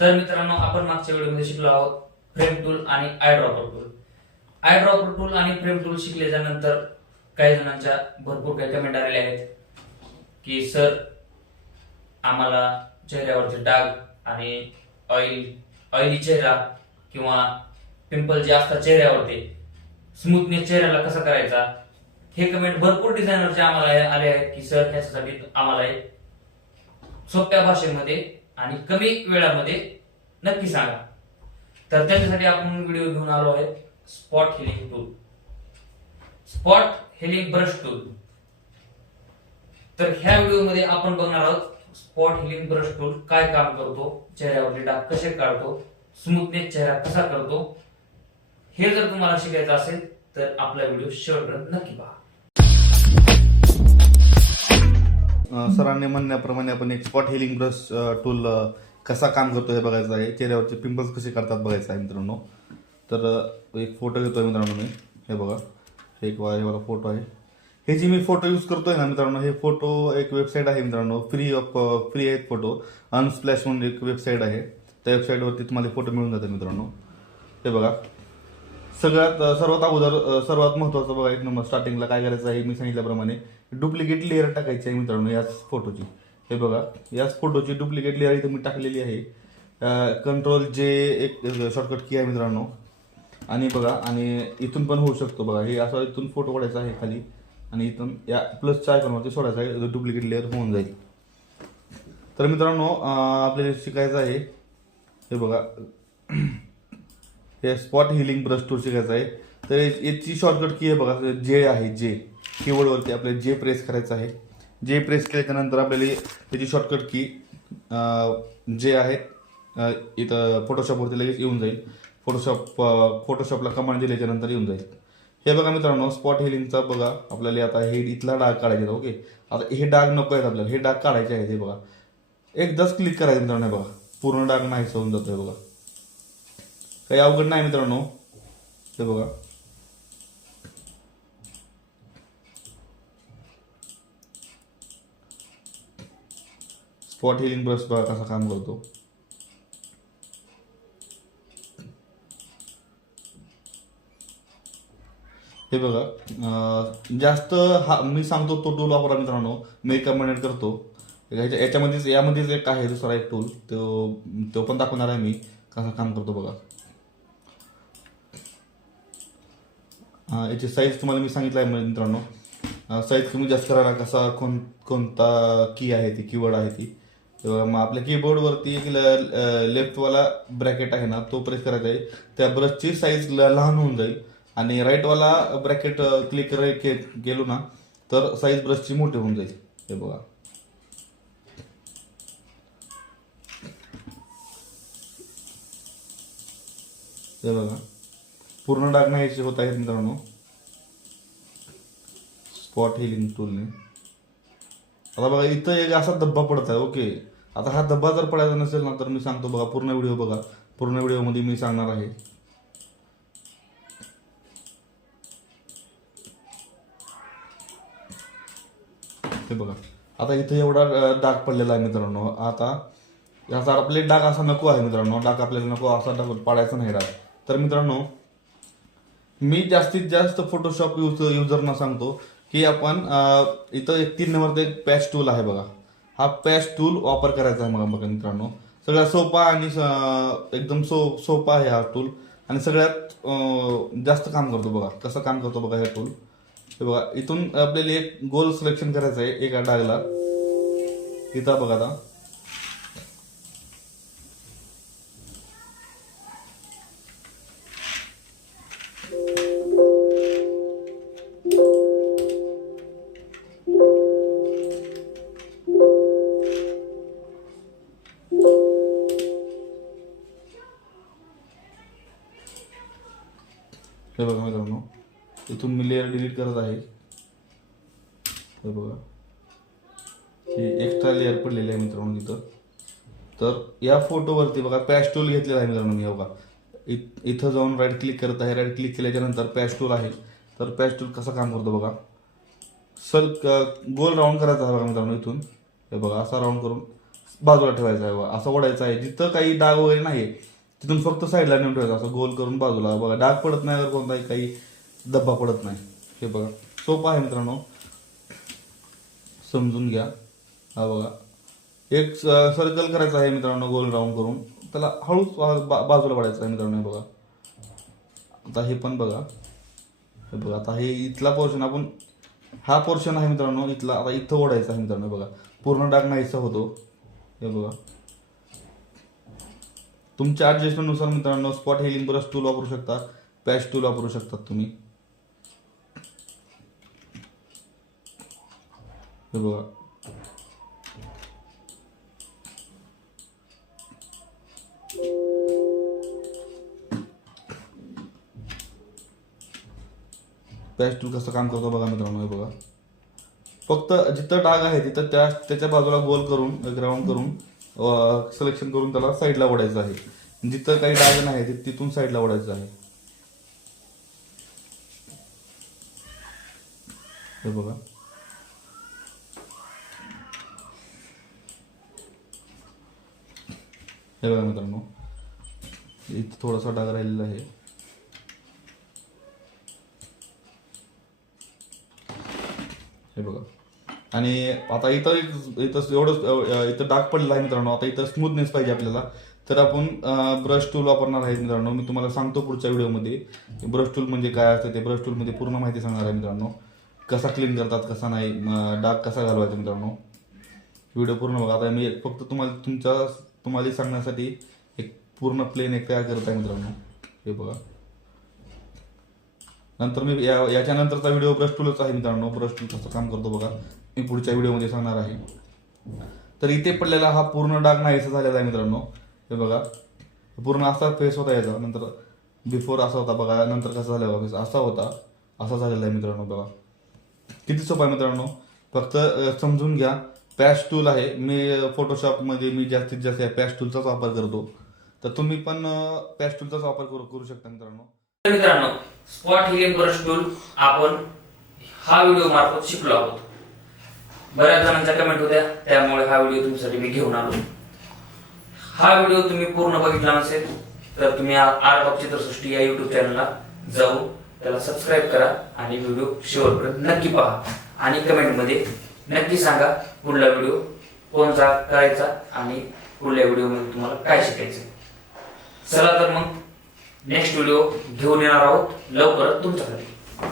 तर मित्रांनो, आपण मागच्या व्हिडिओमध्ये शिकलो आहोत फ्रेम टूल आणि I dropper tool. I dropper tool आणि फ्रेम टूल शिकल्याच्या नंतर काही जणांच्या भरपूर काही कमेंट आलेल्या आहेत की सर, आम्हाला चेहऱ्यावरचे डाग आणि ऑइली चेहरा किंवा पिंपल जे असतात चेहऱ्यावरती, स्मूथनेस चेहऱ्याला कसा करायचा, हे कमेंट भरपूर डिझायनरचे आम्हाला आले आहेत की सर, त्याच्यासाठी आम्हाला एक सोप्या भाषेमध्ये आणि कमी वेळामध्ये नक्की सांगा. तर त्याच्यासाठी आपण व्हिडिओ घेऊन आलो आहे spot healing tool, spot healing brush tool. तर ह्या व्हिडिओमध्ये आपण बघणार आहोत स्पॉट हिलिंग ब्रश टूल काय काम करतो, चेहऱ्यावरले डाग कसे काढतो, स्मूथनेस चेहरा कसा करतो. हे जर तुम्हाला शिकायचं असेल तर आपला व्हिडिओ शेवटपर्यंत नक्की पहा. सरांनी म्हणण्याप्रमाणे आपण एक स्पॉट हिलिंग ब्रश टूल कसा काम करतो हे बघायचं आहे. चेहऱ्यावरचे पिंपल्स कसे काढतात बघायचं आहे मित्रांनो. तर एक फोटो घेतोय मित्रांनो मी. हे बघा, हे एक वाला फोटो आहे. हे जी मी फोटो यूज करतोय ना मित्रांनो, हे फोटो एक वेबसाईट आहे मित्रांनो, फ्री आहेत फोटो. अनस्प्लॅश म्हणून एक वेबसाईट आहे. त्या वेबसाईटवरती तुम्हाला फोटो मिळून जातात मित्रांनो. हे बघा, सर्वात अगोदर सर्वात महत्वाचं बघा, एक नंबर स्टार्टिंगला काय करायचं आहे मी सांगितल्याप्रमाणे डुप्लिकेट लेअर टाकायची आहे मित्रांनो याच फोटोची. हे बघा, याच फोटोची डुप्लिकेट लेअर इथं मी टाकलेली आहे. कंट्रोल जे एक शॉर्टकट की आहे मित्रांनो. आणि बघा, आणि इथून पण होऊ शकतो बघा. हे असं इथून फोटो काढायचा आहे खाली आणि इथून या प्लसच्या आयकॉनवरती सोडायचा आहे, डुप्लिकेट लेअर होऊन जाईल. तर मित्रांनो, आपल्याला शिकायचं आहे. हे बघा, हे स्पॉट हिलिंग ब्रश टूल शिकायचं आहे. तर याची शॉर्टकट की आहे बघा, जे आहे, जे कीबोर्डवरती आपल्याला जे प्रेस करायचं आहे. जे प्रेस केल्याच्यानंतर आपल्याला त्याची शॉर्टकट की जे आहे इथं फोटोशॉपवरती लगेच येऊन जाईल. फोटोशॉपला कमांड दिल्याच्या नंतर येऊन जाईल. हे बघा मित्रांनो, स्पॉट हिलिंगचा बघा आपल्याला आता हे इथला डाग काढायचा. ओके, आता हे डाग नको आहेत आपल्याला, हे डाग काढायचे आहेत. हे बघा, एकदाच क्लिक करायचं मित्रांनो. हे बघा, पूर्ण डाग नाही होऊन जातो. हे बघा, काही अवघड नाही मित्रांनो. हे बघा, स्पॉट हिलिंग ब्रश बघा कसा काम करतो. हे बघा, जास्त मी सांगतो तो टूल वापरा मित्रांनो, मी रिकमेंड करतो. यामध्येच एक आहे दुसरा एक टूल, तो पण दाखवणार आहे मी कसा काम करतो बघा. याची साईज तुम्हाला मी सांगितलं आहे मित्रांनो. साईज कमी जास्त करायला कसा कोणता की आहे ती, कीवर्ड आहे ती. मग आपल्या कीबोर्डवरती एक लेफ्टवाला ब्रॅकेट आहे ना, तो प्रेस करायचा आहे. त्या ब्रशची साईज लहान होऊन जाईल. आणि राईटवाला ब्रॅकेट क्लिक केलो ना तर साईज ब्रशची मोठी होऊन जाईल. हे बघा, हे बघा, पूर्ण डाग नाहीचे होत आहेत मित्रांनो स्पॉट हिलिंग टूलने. आता बघा, इथं एक असा धब्बा पडत आहे. ओके, आता हा धब्बा जर पडायचा नसेल ना तर मी सांगतो बघा, पूर्ण व्हिडिओ बघा. पूर्ण व्हिडिओमध्ये मी सांगणार आहे. हे बघा, आता इथे एवढा डाग पडलेला आहे मित्रांनो. आता याचा आपले डाग असा नको आहे मित्रांनो, डाग आपल्याला नको असा डाग पाडायचा नाही डाग. तर मित्रांनो, मी जास्तीत जास्त फोटोशॉप युजरना सांगतो की आपण इथं एक 3 नंबरचा एक पॅच टूल आहे बघा. हा पॅच टूल वापर करायचा आहे बघा मित्रांनो. सगळ्यात सोपा आणि एकदम सोपा आहे हा टूल आणि सगळ्यात जास्त काम करतो बघा. कसं काम करतो बघा हे टूल. हे बघा, इथून आपल्याला एक गोल सिलेक्शन करायचं आहे एका डागला. इथं बघा, आता हे बघा मित्रांनो, इथून मी लेअर डिलीट करत आहे. हे बघा, हे एक्स्ट्रा लेअर पडलेले आहे मित्रांनो तिथं. तर या फोटोवरती बघा पॅच टूल घेतलेला आहे मित्रांनो. मी बघा इथं जाऊन राईट क्लिक करत आहे. राईट क्लिक केल्याच्या नंतर पॅच टूल आहे. तर पॅच टूल कसं काम करतो बघा. गोल राऊंड करायचा आहे बघा मित्रांनो इथून. हे बघा, असा राऊंड करून बाजूला ठेवायचा आहे बघा, असं ओढायचं आहे. जिथं काही डाग वगैरे नाही तिथून फक्त साईडला नेऊन ठेवायचं, असं गोल करून बाजूला बघा. डाग पडत नाही, अगर कोणताही काही धब्बा पडत नाही. हे बघा सोपं आहे मित्रांनो, समजून घ्या. हा बघा एक सर्कल करायचं आहे मित्रांनो, गोल राऊंड करून त्याला हळूच बाजूला पडायचं आहे मित्रांनो. हे बघा आता हे पण बघा, हे बघा आता हे इथला पोर्शन आपण, हा पोर्शन आहे मित्रांनो इथला, आता इथं ओढायचं आहे मित्रांनो. बघा पूर्ण डाग नाहीसा होतो. हे बघा तुमच्या ॲडजस्टमेंटनुसार मित्रांनो स्पॉट हिलिंग ब्रश टूल वापरू शकता, पॅच टूल वापरू शकतात तुम्ही. हे बघा पॅच टूल कसं काम करतो बघा मित्रांनो. हे बघा फक्त जिथं डाग आहे तिथं त्याच्या बाजूला गोल करून ग्राउंड करून सिलेक्शन करून त्याला साईडला ओढायचं आहे. जिथं काही डाग नाही तिथून साईडला ओढायचं आहे. हे बघा हे बघा मित्रांनो इथं थोडासा डाग राहिलेला आहे. हे बघा आणि आता इथं एवढं इथं डाग पडलेला आहे मित्रांनो. आता इथं स्मूथनेस पाहिजे आपल्याला, तर आपण ब्रश टूल वापरणार आहे मित्रांनो. मी तुम्हाला सांगतो पुढच्या व्हिडिओमध्ये ब्रश टूल म्हणजे काय असतं ते. ब्रश टूलमध्ये पूर्ण माहिती सांगणार आहे मित्रांनो, कसा क्लीन करतात कसा नाही, डाग कसा घालवायचा मित्रांनो. व्हिडिओ पूर्ण बघा. आता मी फक्त तुम्हाला सांगण्यासाठी एक पूर्ण प्लेन एक तयार करत आहे मित्रांनो. हे बघा नंतर मी याच्यानंतरचा व्हिडिओ ब्रश टूलच आहे मित्रांनो. ब्रश टूल कसं काम करतो बघा मी पुढच्या व्हिडिओमध्ये सांगणार आहे. तर इथे पडलेला हा पूर्ण डाग नाहीसा झालेला आहे मित्रांनो. हे बघा पूर्ण असा फेस होता याचा, नंतर बिफोर असा होता बघा, नंतर कसा झाला फेस असा होता, असा झालेला आहे मित्रांनो. बघा किती सोपं आहे मित्रांनो, फक्त समजून घ्या. पॅच टूल आहे, मी फोटोशॉपमध्ये मी जास्तीत जास्त पॅच टूलचाच वापर करतो, तर तुम्ही पण पॅच टूलचाच वापर करू शकता मित्रांनो. मित्रांनो स्पॉट हिलिंग ब्रश टूल आपण हा व्हिडिओ मार्फत शिकलो आहोत. बऱ्याच जणांच्या कमेंट होत्या, त्यामुळे हा व्हिडिओ तुमच्यासाठी मी घेऊन आलो. हा व्हिडिओ तुम्ही पूर्ण बघितला नसेल तर तुम्ही आर्ट ऑफ चित्रसृष्टी या युट्यूब चॅनलला जाऊन त्याला सबस्क्राईब करा आणि व्हिडिओ शेवटपर्यंत नक्की पहा आणि कमेंटमध्ये नक्की सांगा पुढला व्हिडिओ कोणता करायचा आणि पुढल्या व्हिडिओमध्ये तुम्हाला काय शिकायचं. चला तर मग नेक्स्ट व्हिडिओ घेऊन येणार आहोत लवकरच तुमच्यासाठी.